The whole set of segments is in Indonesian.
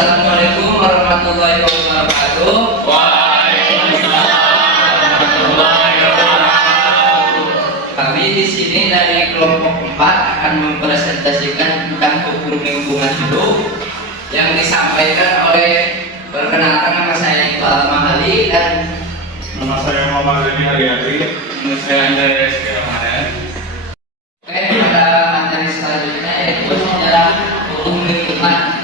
Assalamualaikum warahmatullahi wabarakatuh. Waalaikumsalam warahmatullahi wabarakatuh. Kami di sini dari kelompok 4 akan mempresentasikan tentang hukum lingkungan hidup yang disampaikan oleh perkenalkan nama saya Iqbal Mahali dan Nama saya Muhammad Reni Haryati. Nama saya Andreas Ramadan. pada materi selanjutnya yaitu sejarah hukum lingkungan.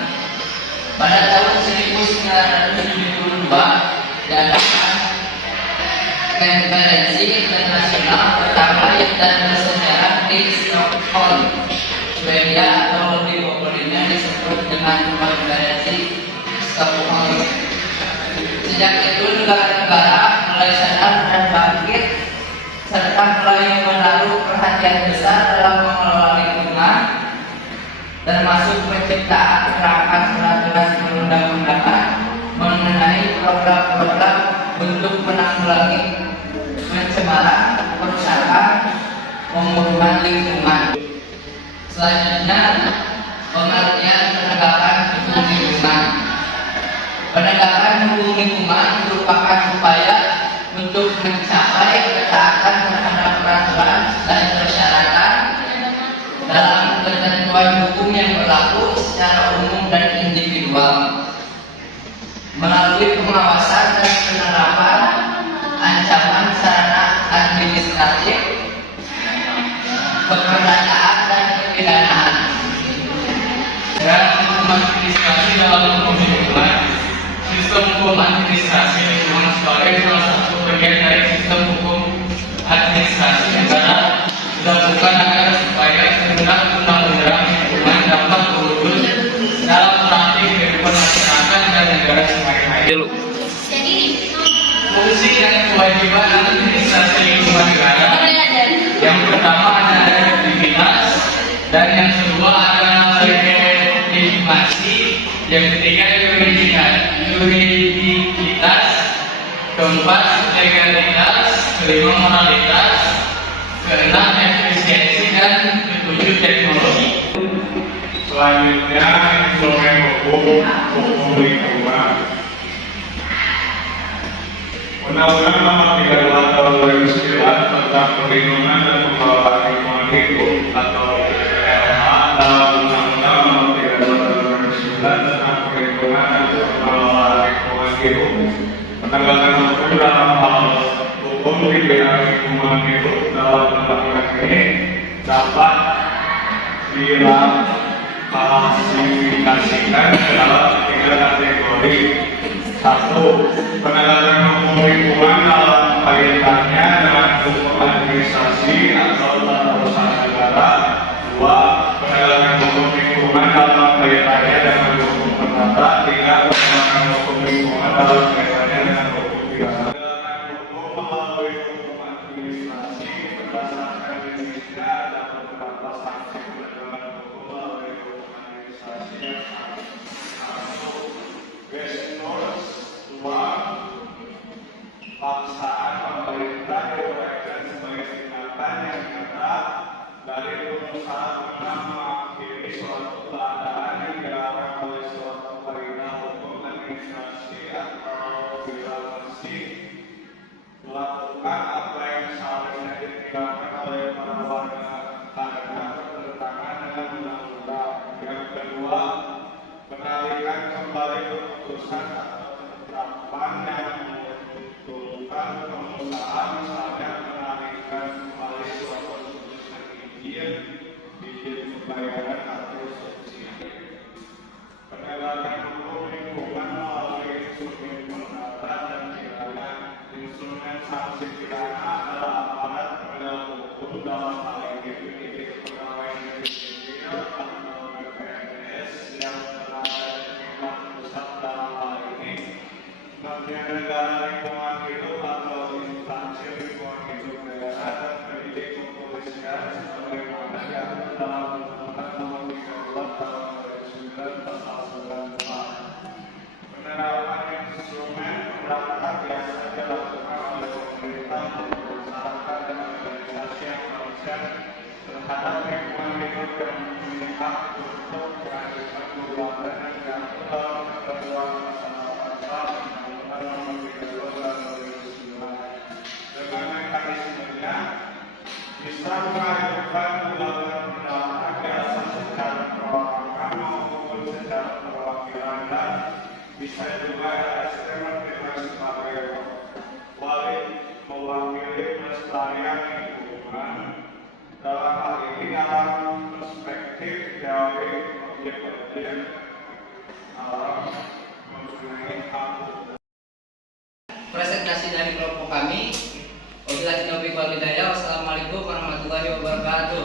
Pada tahun 1972 diadakan konferensi internasional pertama dan bersejarah di Stockholm, Swedia, atau lebih populernya disebut dengan konferensi Stockholm. Sejak itu negara-negara mulai sadar dan bangkit serta mulai menaruh perhatian besar dalam mengelola lingkungan, termasuk penciptaan kerangka peraturan perundang-undangan mengenai program-program untuk menanggulangi pencemaran, kerusakan, pembunuhan lingkungan. Selanjutnya, pengertian penegakan hukum lingkungan. Penegakan hukum lingkungan merupakan upaya untuk mencapai ketaatan terhadap peraturan dan persyaratan dalam ketentuan hukum yang berlaku secara umum dan individual, melalui pengawasan dan penerapan ancaman sarana administratif, keperdataan dan kepidanaan. Dan hukum administrasi dalam hukum lingkungan. Sistem hukum administrasi lingkungan sebagai salah satu bagian dari sistem hukum administrasi negara dilakukan agar supaya segenap undang-undang lingkungan dapat terwujud dalam praktik kehidupan masyarakat dan negara sehari-hari. Fungsi dan kewajiban administrasi lingkungan negara yang pertama adalah efektivitas, dan yang kedua adalah legitimasi, yang ketiga yuridikitas, keempat legalitas, kelima moralitas, keenam efisiensi, dan ketujuh teknologi. Selanjutnya, instrumen hukum lingkungan. Undang-Undang Nomor 32 Tahun 2009 tentang Perlindungan dan Pengelolaan Lingkungan Hidup atau PLH dalam Undang-Undang Nomor 32 Tahun 2009 tentang Perlindungan dan Pengelolaan Lingkungan Hidup. Penegakan hukum dalam hal hukum di bidang lingkungan hidup dalam undang-undang ini dapat diklasifikasikan ke dalam 3 kategori. 1. Penegakan hukum lingkungan dalam kaitannya dengan hukum administrasi atau tata usaha negara. 2. Penegakan hukum lingkungan dalam kaitannya dengan hukum perdata. 3. Penegakan hukum lingkungan dalam kaitannya dengan hukum pidana. Penegakan hukum melalui hukum administrasi berdasarkan jenisnya ada beberapa sanksi penegakan hukum melalui hukum administrasi. 1. Paksaan pemerintah diuraikan sebagai tindakan yang nyata dari pengusaha guna mengakhiri suatu keadaan yang dilarang oleh suatu perintah hukum administrasi atau birokrasi, melakukan apa yang seharusnya ditinggalkan oleh para warga karena bertentangan dengan undang-undang. Yang kedua, menalihkan kembali keputusan atau ketetapan yang membutuhkan pengusaha, misalnya menalihkan kembali suatu keputusan izin pembayaran atau subsidi. Penegakan hukum lingkungan melalui instrumen perdata dan pidana. Instrumen sanksi pidana adalah aparat penegak hukum dalam hal ini penyidik pegawai negeri sipil atau PNS yang berada di tingkat pusat dalam hal ini. Kementerian Negara Lingkungan Hidup atau instansi lingkungan hidup daerah dan penyidik kepolisian sebagaimana diatur dalam Undang-Undang Nomor 32 Tahun 2009 Pasal 94. Penerapan instrumen perdata biasa dilakukan oleh pemerintah berdasarkan dengan organisasi yang konsen terhadap lingkungan hidup yang meningkat untuk kelanjutan keluarga dan diatur dalam mengajukan gugatan perdata biasa secara perwakilan maupun secara perwakilan dan bisa juga ASN bertindak sebagai wali mewakili pelestarian lingkungan. Dalam hal ini dalam perspektif teori objek-objek alam mengenai hak. Presentasi dari kelompok kami. Wabillahi taufiq wal hidayah. Wassalamualaikum warahmatullahi wabarakatuh.